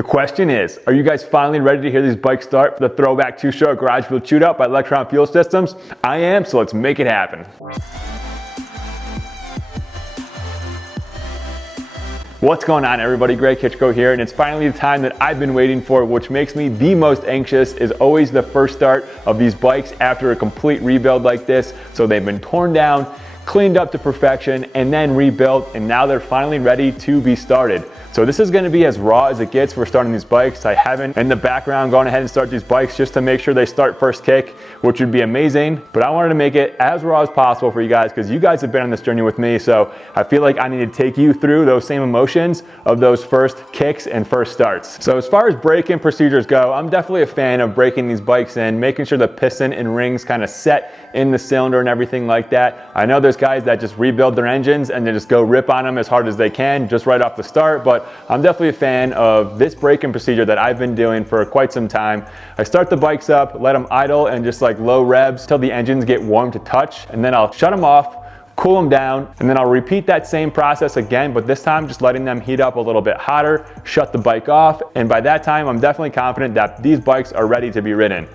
The question is, are you guys finally ready to hear these bikes start for the Throwback 2-stroke Garage Wheel Shootout by Lectron Fuel Systems? I am, so let's make it happen. What's going on, everybody? Greg Hitchko here, and it's finally the time that I've been waiting for, which makes me the most anxious, is always the first start of these bikes after a complete rebuild like this. So they've been torn down, cleaned up to perfection, and then rebuilt, and now they're finally ready to be started. So this is going to be as raw as it gets for starting these bikes. I haven't in the background gone ahead and start these bikes just to make sure they start first kick, which would be amazing. But I wanted to make it as raw as possible for you guys because you guys have been on this journey with me. So I feel like I need to take you through those same emotions of those first kicks and first starts. So as far as braking procedures go, I'm definitely a fan of breaking these bikes in, making sure the piston and rings kind of set in the cylinder and everything like that. I know there's guys that just rebuild their engines and they just go rip on them as hard as they can just right off the start, but I'm definitely a fan of this braking procedure that I've been doing for quite some time. I start the bikes up, let them idle and just like low revs till the engines get warm to touch, and then I'll shut them off, cool them down, and then I'll repeat that same process again, but this time just letting them heat up a little bit hotter, shut the bike off, and by that time I'm definitely confident that these bikes are ready to be ridden.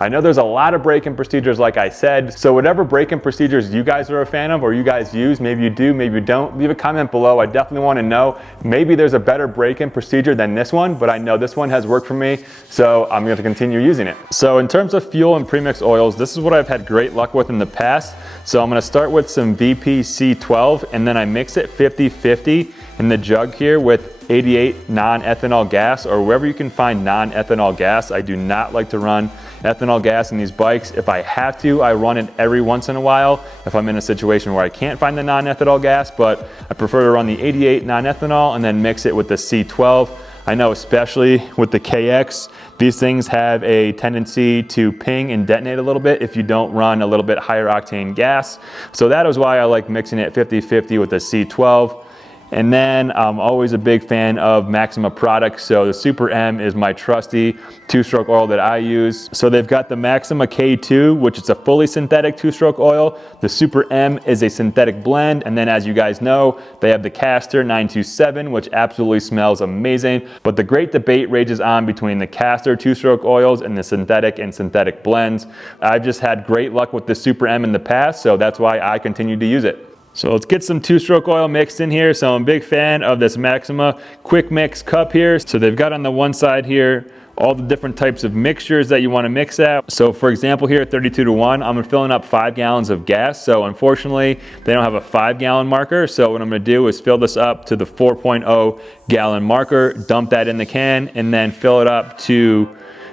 I know there's a lot of braking procedures like I said, so whatever braking procedures you guys are a fan of or you guys use, maybe you do, maybe you don't, leave a comment below. I definitely want to know. Maybe there's a better braking procedure than this one, but I know this one has worked for me, so I'm going to continue using it. So in terms of fuel and premix oils, this is what I've had great luck with in the past. So I'm going to start with some VP C12 and then I mix it 50-50 in the jug here with 88 non-ethanol gas, or wherever you can find non-ethanol gas. I do not like to run ethanol gas in these bikes. If I have to, I run it every once in a while if I'm in a situation where I can't find the non-ethanol gas, but I prefer to run the 88 non-ethanol and then mix it with the C12. I know especially with the KX, these things have a tendency to ping and detonate a little bit if you don't run a little bit higher octane gas. So that is why I like mixing it 50-50 with the C12. And then I'm always a big fan of Maxima products. So the Super M is my trusty two-stroke oil that I use. So they've got the Maxima K2, which is a fully synthetic two-stroke oil. The Super M is a synthetic blend. And then as you guys know, they have the Castor 927, which absolutely smells amazing. But the great debate rages on between the Castor two-stroke oils and the synthetic and synthetic blends. I've just had great luck with the Super M in the past, so that's why I continue to use it. So let's get some two-stroke oil mixed in here. So I'm a big fan of this Maxima quick mix cup here. So they've got on the one side here all the different types of mixtures that you want to mix at. So for example here, 32-to-1, I'm filling up 5 gallons of gas. So unfortunately, they don't have a 5-gallon marker. So what I'm going to do is fill this up to the 4.0 gallon marker, dump that in the can, and then fill it up to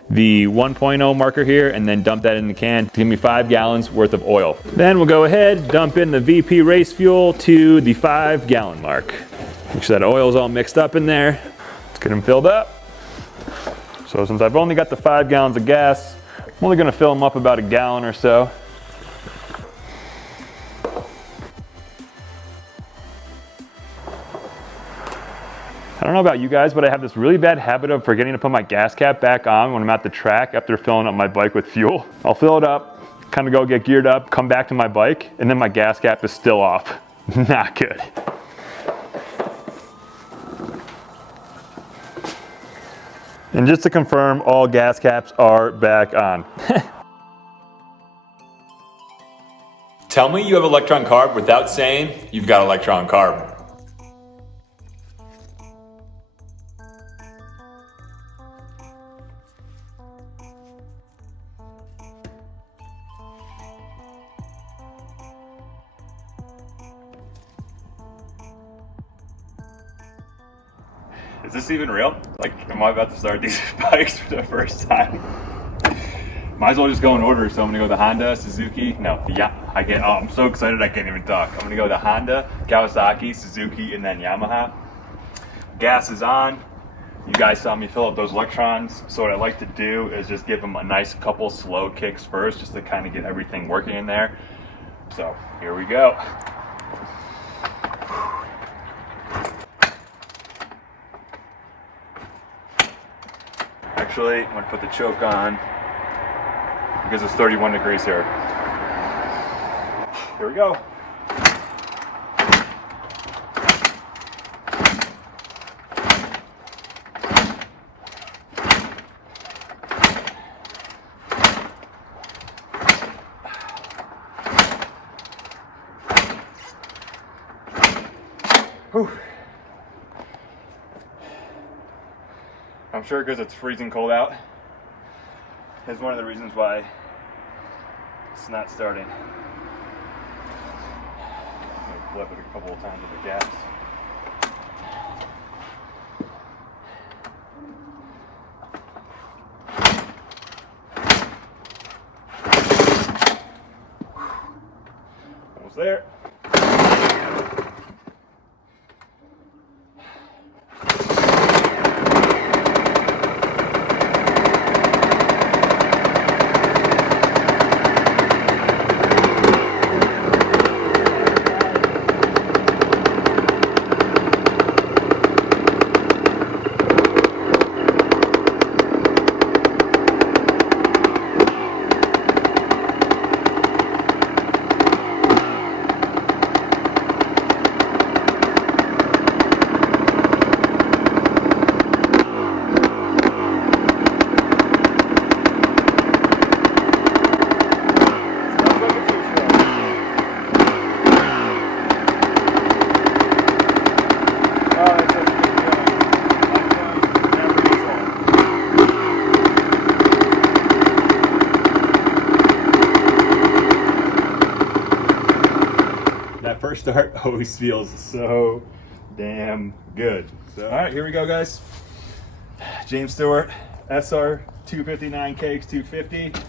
the 1.0 marker here, and then dump that in the can to give me 5 gallons worth of oil. Then we'll go ahead, dump in the VP race fuel to the 5-gallon mark. Make sure that oil is all mixed up in there. Let's get them filled up. So since I've only got the 5 gallons of gas, I'm only gonna fill them up about a gallon or so. I don't know about you guys, but I have this really bad habit of forgetting to put my gas cap back on when I'm at the track after filling up my bike with fuel. I'll fill it up, kind of go get geared up, come back to my bike, and then my gas cap is still off. Not good. And just to confirm, all gas caps are back on. Tell me you have Electron carb without saying you've got Electron carb. Is this even real? Like, am I about to start these bikes for the first time? Might as well just go in order. So I'm gonna go the Honda, Suzuki, I'm so excited I can't even talk. I'm gonna go the Honda, Kawasaki, Suzuki, and then Yamaha. Gas is on. You guys saw me fill up those electrons. So what I like to do is just give them a nice couple slow kicks first, just to kind of get everything working in there. So here we go. Actually, I'm gonna put the choke on because it's 31 degrees here. Here we go. I'm sure because it's freezing cold out is one of the reasons why it's not starting. I'm going to flip it a couple of times with the gas. Almost there. First start always feels so damn good. So, all right, here we go, guys. James Stewart SR 259 KX250.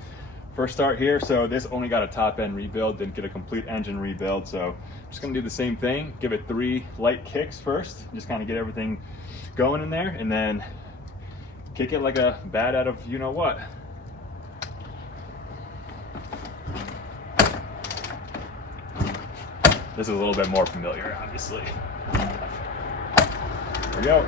First start here. So this only got a top end rebuild, didn't get a complete engine rebuild. So I'm just gonna do the same thing. Give it 3 light kicks first, just kind of get everything going in there, and then kick it like a bat out of you know what. This is a little bit more familiar, obviously. Here we go.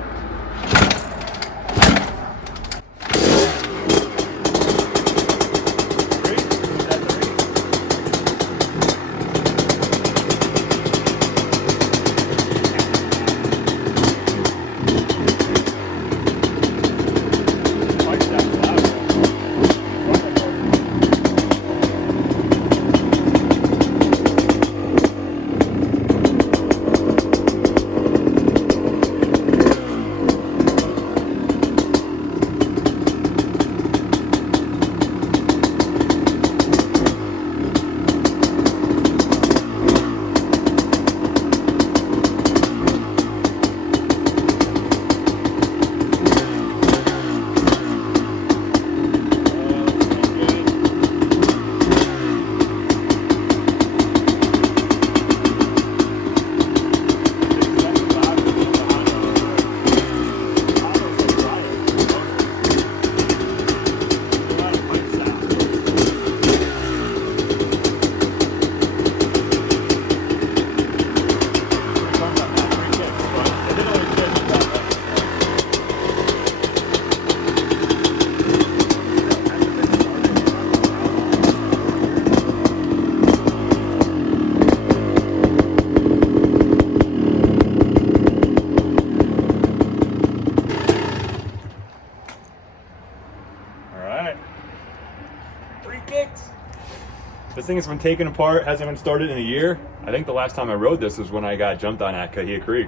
This thing has been taken apart, hasn't been started in a year. I think the last time I rode this was when I got jumped on at Kahia Creek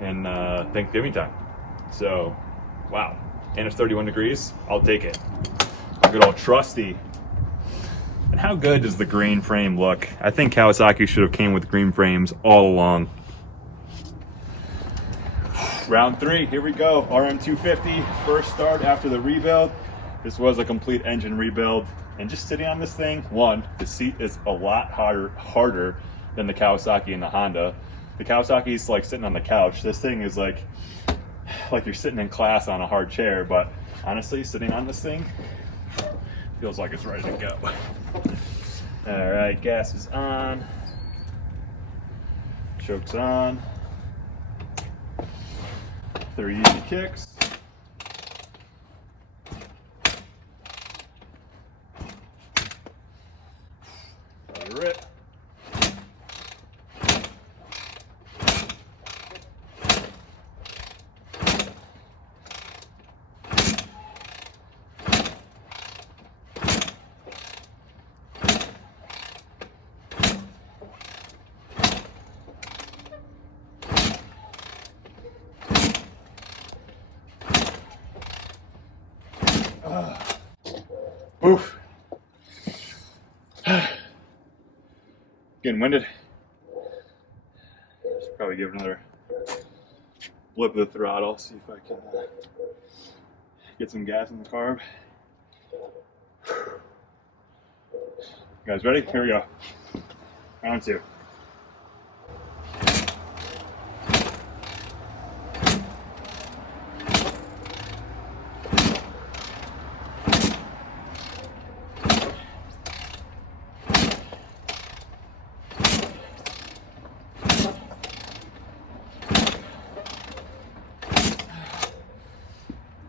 in Thanksgiving time. So, wow. And it's 31 degrees, I'll take it. Good old trusty. And how good does the green frame look? I think Kawasaki should have came with green frames all along. Round 3, here we go. RM250, first start after the rebuild. This was a complete engine rebuild. And just sitting on this thing, one, the seat is a lot harder than the Kawasaki and the Honda. The Kawasaki is like sitting on the couch. This thing is like you're sitting in class on a hard chair, but honestly, sitting on this thing feels like it's ready to go. All right, gas is on. Choke's on. 3 easy kicks. Rip. Oof. Getting winded. Should probably give it another flip of the throttle, see if I can get some gas in the carb. You guys ready? Here we go. Round 2.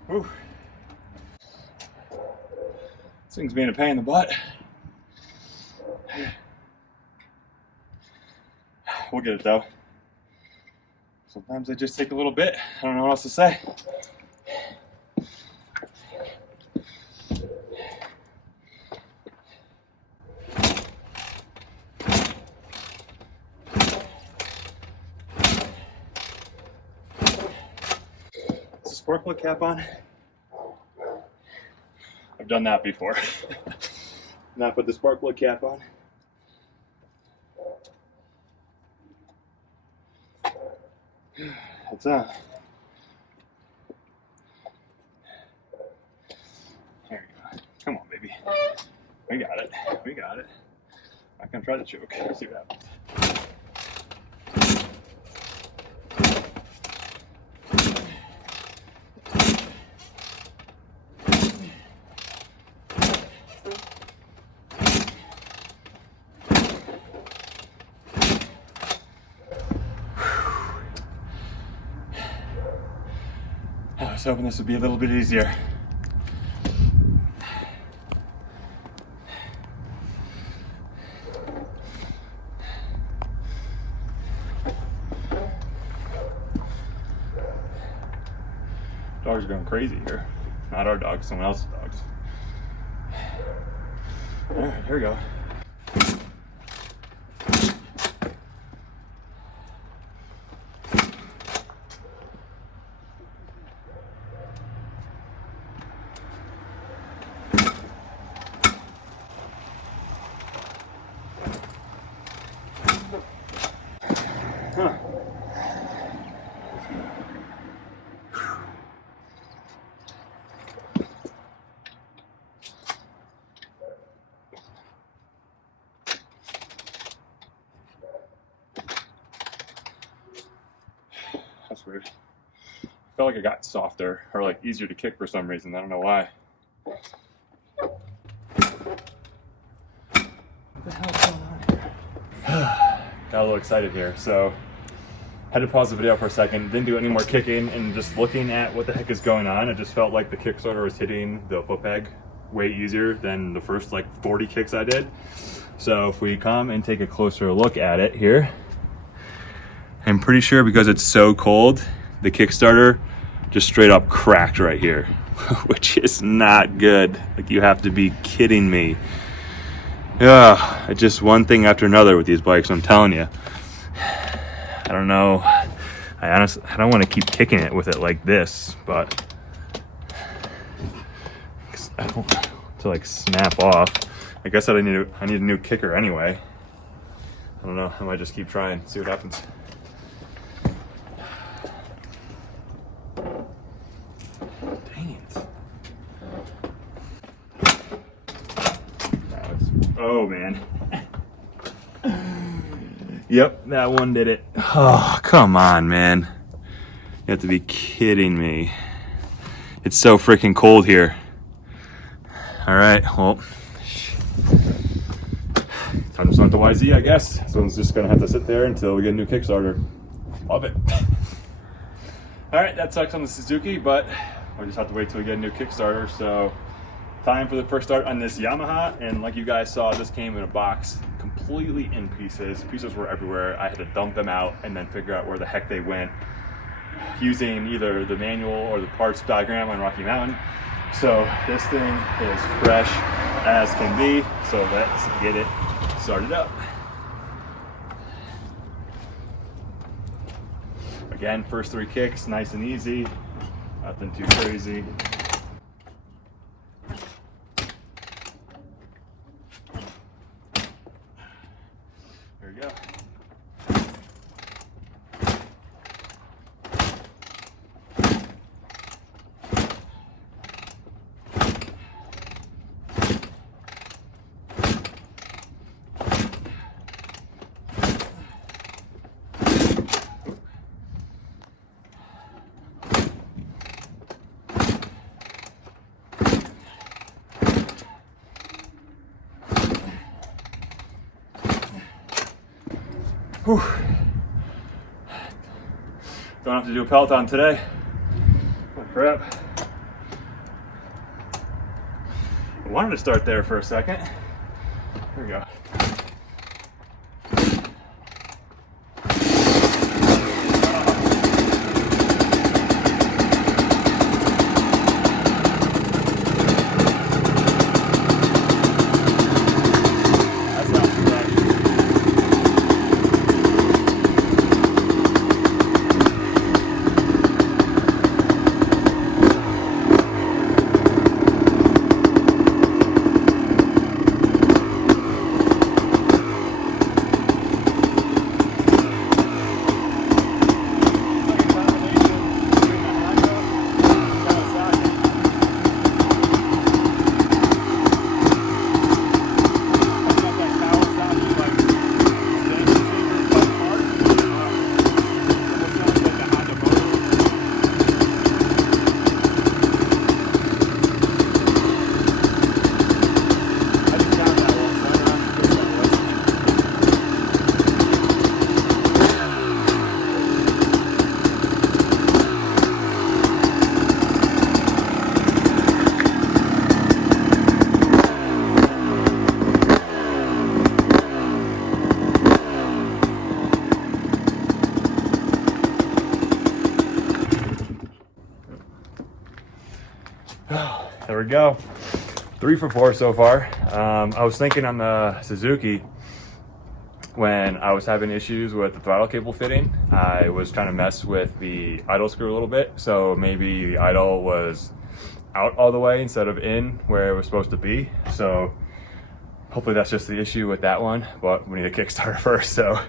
Whew. This thing's being a pain in the butt. We'll get it though. Sometimes they just take a little bit. I don't know what else to say. Is the spark plug cap on? I've done that before. Not put the spark plug cap on. What's that? There you go. Come on, baby. We got it. We got it. I'm not gonna try to choke. Let's see what happens. I was hoping this would be a little bit easier. Dogs are going crazy here. Not our dogs, someone else's dogs. All right, here we go. Huh. That's weird. I felt like it got softer or like easier to kick for some reason. I don't know why. What the hell's going on here? Got a little excited here, so had to pause the video for a second, didn't do any more kicking, and just looking at what the heck is going on, it just felt like the Kickstarter was hitting the foot peg way easier than the first like 40 kicks I did. So if we come and take a closer look at it here, I'm pretty sure because it's so cold, the Kickstarter just straight up cracked right here, which is not good. Like, you have to be kidding me. Yeah, it's just one thing after another with these bikes, I'm telling you. I don't know. I don't want to keep kicking it with it like this, but I don't want it to like snap off. I guess I need a new kicker anyway. I don't know. I might just keep trying, see what happens. Dang it. Oh man. Yep, that one did it. Oh, come on, man. You have to be kidding me. It's so freaking cold here. All right, well, time to start the YZ, I guess. This one's just gonna have to sit there until we get a new Kickstarter. Love it. All right, that sucks on the Suzuki, but we'll just have to wait till we get a new Kickstarter. So, time for the first start on this Yamaha, and like you guys saw, this came in a box completely in pieces. Pieces were everywhere. I had to dump them out and then figure out where the heck they went using either the manual or the parts diagram on Rocky Mountain. So this thing is fresh as can be, so let's get it started up. Again, first 3 kicks, nice and easy, nothing too crazy. Whew. Don't have to do a Peloton today. Oh crap. I wanted to start there for a second. Here we go. There we go. 3 for 4 so far. I was thinking on the Suzuki, when I was having issues with the throttle cable fitting, I was trying to mess with the idle screw a little bit. So maybe the idle was out all the way instead of in where it was supposed to be. So hopefully that's just the issue with that one, but we need a Kickstarter first. So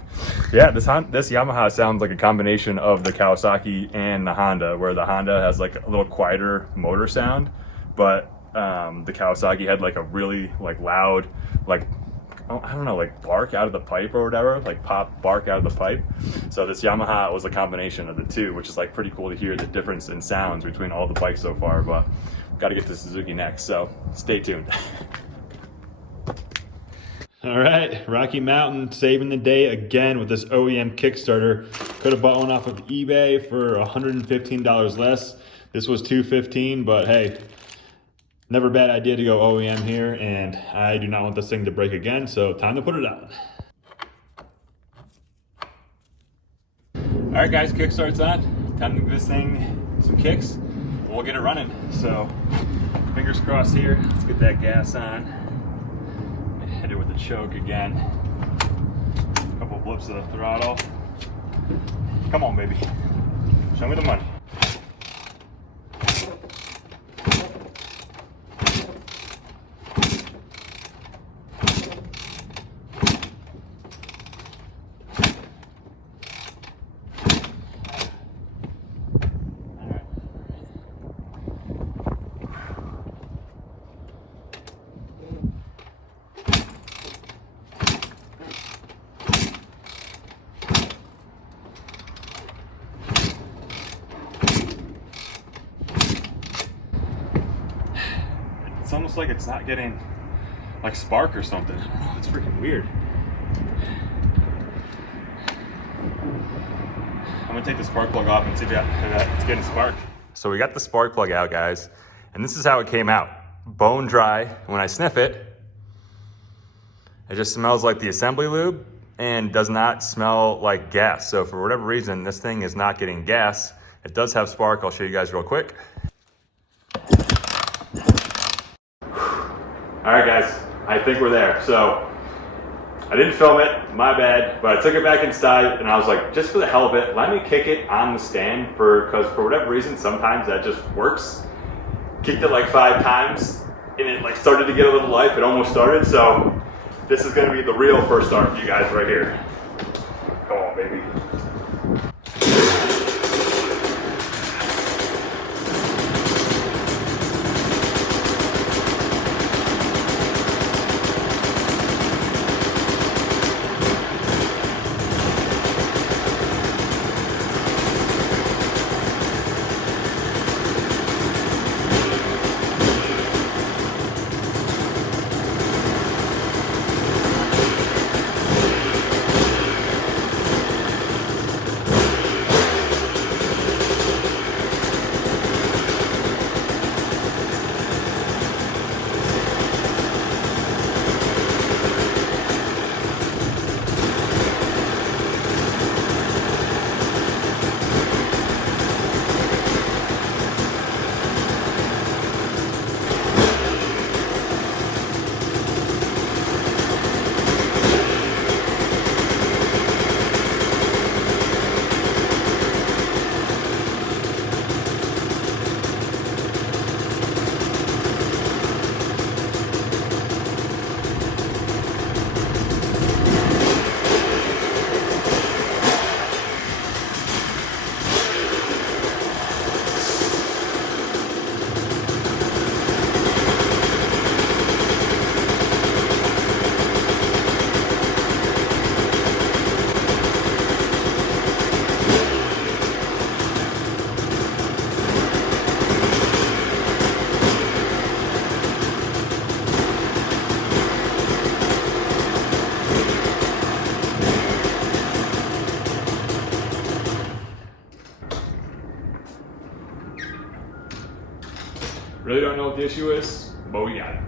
yeah, this Yamaha sounds like a combination of the Kawasaki and the Honda, where the Honda has like a little quieter motor sound, but the Kawasaki had like a really like loud, like, I don't know, like bark out of the pipe or whatever, like pop bark out of the pipe. So this Yamaha was a combination of the two, which is like pretty cool to hear the difference in sounds between all the bikes so far, but got to get to Suzuki next, so stay tuned. All right, Rocky Mountain saving the day again with this OEM Kickstarter. Could have bought one off of eBay for $115 less. This was $215, but hey, never a bad idea to go OEM here, and I do not want this thing to break again, so time to put it on. All right, guys, Kickstart's on. Time to give this thing some kicks. We'll get it running. So, fingers crossed here. Let's get that gas on. Hit it with the choke again. A couple blips of the throttle. Come on, baby. Show me the money. It's almost like it's not getting like spark or something. I don't know, it's freaking weird. I'm gonna take the spark plug off and see if it's getting spark. So we got the spark plug out, guys, and this is how it came out. Bone dry. When I sniff it, it just smells like the assembly lube and does not smell like gas. So for whatever reason, this thing is not getting gas. It does have spark. I'll show you guys real quick. All right, guys, I think we're there. So I didn't film it, my bad, but I took it back inside and I was like, just for the hell of it, let me kick it on the stand because for whatever reason, sometimes that just works. Kicked it like 5 times and it like started to get a little life. It almost started. So this is gonna be the real first start for you guys right here. Come on, baby. Really don't know what the issue is, but we got it.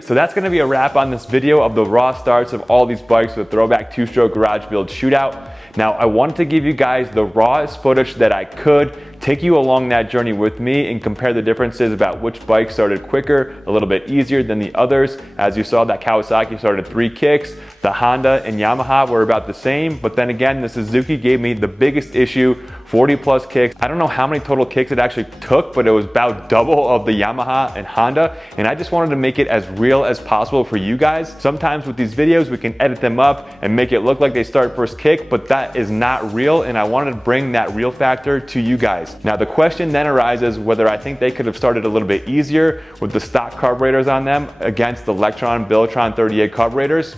So that's gonna be a wrap on this video of the raw starts of all these bikes with Throwback 2-stroke garage build shootout. Now, I wanted to give you guys the rawest footage that I could, take you along that journey with me and compare the differences about which bike started quicker, a little bit easier than the others. As you saw, that Kawasaki started 3 kicks. The Honda and Yamaha were about the same, but then again, the Suzuki gave me the biggest issue, 40 plus kicks. I don't know how many total kicks it actually took, but it was about double of the Yamaha and Honda, and I just wanted to make it as real as possible for you guys. Sometimes with these videos, we can edit them up and make it look like they start first kick, but that is not real, and I wanted to bring that real factor to you guys. Now, the question then arises whether I think they could have started a little bit easier with the stock carburetors on them against the Lectron Bilotron 38 carburetors.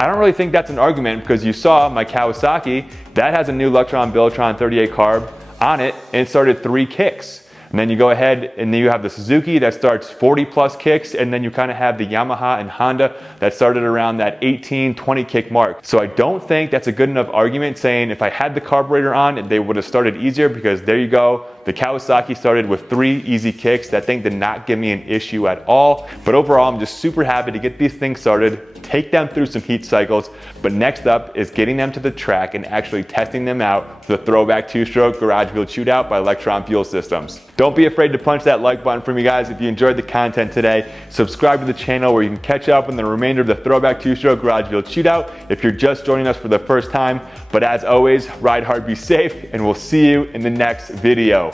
I don't really think that's an argument because you saw my Kawasaki, that has a new Lectron Bilotron 38 carb on it and it started 3 kicks. And then you go ahead and then you have the Suzuki that starts 40 plus kicks, and then you kind of have the Yamaha and Honda that started around that 18, 20 kick mark. So I don't think that's a good enough argument saying if I had the carburetor on, they would have started easier, because there you go. The Kawasaki started with 3 easy kicks. That thing did not give me an issue at all. But overall, I'm just super happy to get these things started, take them through some heat cycles. But next up is getting them to the track and actually testing them out with the Throwback 2-stroke garage build shootout by Lectron Fuel Systems. Don't be afraid to punch that like button for me, guys, if you enjoyed the content today. Subscribe to the channel where you can catch up on the remainder of the Throwback 2-stroke garage build shootout if you're just joining us for the first time. But as always, ride hard, be safe, and we'll see you in the next video.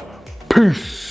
Peace.